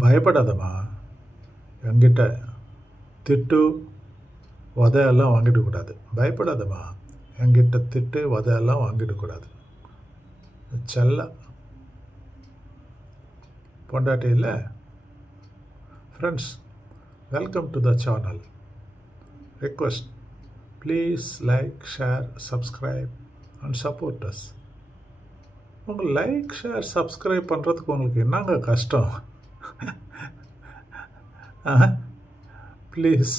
பயப்படாதம்மா. என்கிட்ட திட்டு உதையெல்லாம் வாங்கிடக்கூடாது. பயப்படாதம்மா. என்கிட்ட திட்டு உதையெல்லாம் வாங்கிடக்கூடாது. செல்ல பொண்டாட்டி இல்லை. Friends, welcome to the channel. Request, please like, share, subscribe and support us. உங்கள் லைக், ஷேர், சப்ஸ்கிரைப் பண்ணுறதுக்கு உங்களுக்கு என்னங்க கஷ்டம்? ப்ளீஸ்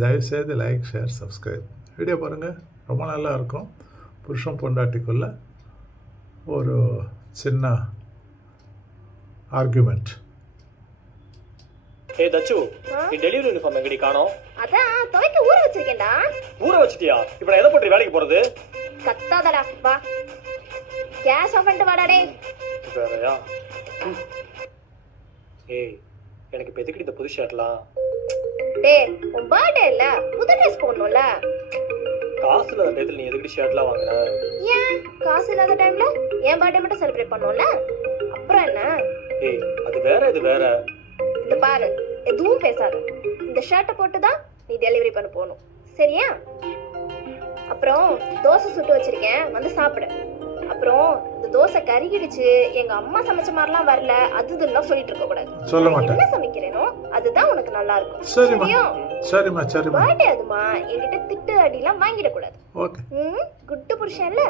தயவுசெய்து லைக், ஷேர், சப்ஸ்கிரைப். வீடியோ பாருங்கள், ரொம்ப நல்லா இருக்கும். புருஷன் பொண்டாட்டிக்குள்ள ஒரு சின்ன ஆர்குமெண்ட். ஏய் தச்சு, நீ டெலிவரி யூனிஃபார்ம் எங்கடி காணோம்? அதான் துவைக்க ஊற வச்சிருக்கேன்டா. ஊற வச்சிட்டியா? இப்போ நான் எதை போட்டு வேலைக்கு போறது? கத்தாதடா, வா. கேஸ் ஆஃப் பண்ணிட்டு வாடா டேய். வேறயா? ஏய், எனக்கு இப்போ எதுக்கு இந்த புது ஷர்ட்லாம்? டேய், உன் பர்த்டே இல்ல, புது ட்ரெஸ் போடணும்ல. காசு இல்லாத டயத்தில் நீ எதுக்கு ஷர்ட்லாம் வாங்குற? ஏன் காசு இல்லாத டைம்ல என் பர்த்டே மட்டும் செலிப்ரேட் பண்ணோம்ல, அப்புறம் என்ன? ஏய், அது வேற, இது வேற. இந்த பாரு, எதுவும் பேசாத. இந்த ஷர்ட்டை போட்டு தான் நீ டெலிவரி பண்ண போகணும், சரியா? அப்புறம் தோசை சுட்டு வச்சிருக்கேன், வந்து சாப்பிடு. அப்புறம் இந்த தோசை கருகிடுச்சு, எங்க அம்மா சமைச்ச மாதிரிலாம் வரல, அது இதெல்லாம் சொல்லிட்டு இருக்க கூடாது. சொல்ல மாட்டேன். என்ன சமைக்கிறேனோ அதுதான் உனக்கு நல்லா இருக்கும். சரிம்மா, சரிம்மா, சரிம்மா. பர்த்டே அதுமா, என்கிட்ட திட்டு அடிலாம் வாங்கிட கூடாது. ஓகே. குட்டு புருஷன்ல.